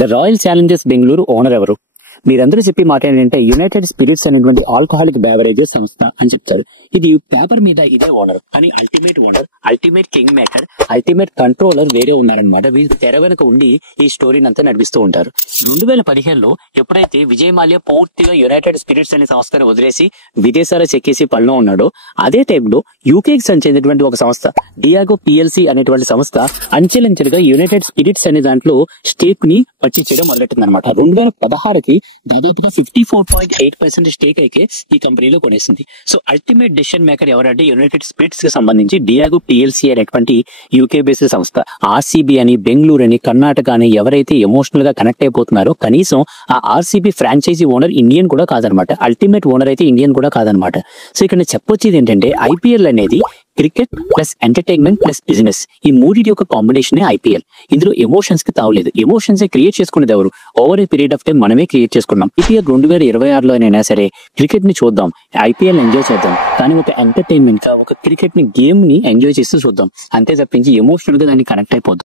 The royal Challengers Bengaluru owner ఎవరు? మీరందరూ చెప్పి మాట ఏంటంటే యునైటెడ్ స్పిరిట్స్ అనేటువంటి ఆల్కహాలిక్ బెవరేజెస్ సంస్థ అని చెప్తారు. ఇది పేపర్ మీద ఇదే ఓనర్ అని ultimate owner, ultimate king maker, ultimate controller వేరే ఉన్నారనమాట. వీళ్ళు తెర వెనక ఉండి ఈ స్టోరీని అంతా నడిపిస్తూ ఉంటారు. 2015లో ఎప్పుడైతే విజయ్ మాల్యా పూర్తిగా యునైటెడ్ స్పిరిట్స్ అనే సంస్థను వదిలేసి విదేశాల చెక్కేసి పనిలో ఉన్నాడో అదే టైంలో యూకేకి చెందినటువంటి ఒక సంస్థ డియాగో పిఎల్సి అనేటువంటి సంస్థ అంచెలంచెలుగా యునైటెడ్ స్పిరిట్స్ అనే దాంట్లో స్టేక్ ని పట్టించడం మొదలెట్టింది అనమాట. 2016కి దాదాపుగా 54.8% స్టేక్ అయితే ఈ కంపెనీలో కొనేసింది. సో అల్టిమేట్ డెసిషన్ మేకర్ ఎవరంటే యునైటెడ్ స్పిరిట్స్ కి సంబంధించి డియాగో పిఎల్సి అనేటువంటి యూకే బేస్డ్ సంస్థ. ఆర్సీబీ అని, బెంగళూరు అని, కర్ణాటక అని ఎవరైతే ఎమోషనల్ గా కనెక్ట్ అయిపోతున్నారో కనీసం ఆ ఆర్సీబీ ఫ్రాంచైజీ ఓనర్ ఇండియన్ కూడా కాదనమాట. అల్టిమేట్ ఓనర్ అయితే ఇండియన్ కూడా కాదనమాట. సో ఇక్కడ చెప్పొచ్చేది ఏంటంటే ఐపీఎల్ అనేది cricket plus entertainment plus business, ఈ మూడింటి యొక్క కాంబినేషన్ ఐపీఎల్. ఇందులో ఎమోషన్స్ కి తావులేదు. ఎమోషన్స్ క్రియేట్ చేసుకునేది ఎవరు? Over a period of time మనమే క్రియేట్ చేసుకున్నాం. ఐపీఎల్ 2026లో అయినా సరే క్రికెట్ ని చూద్దాం, ఐపీఎల్ ఎంజాయ్ చేద్దాం, కానీ ఒక ఎంటర్టైన్మెంట్ గా ఒక క్రికెట్ ని గేమ్ ని ఎంజాయ్ చేస్తూ చూద్దాం, అంతే తప్పించి ఎమోషనల్ గా దాన్ని కనెక్ట్ అయిపోద్దాం.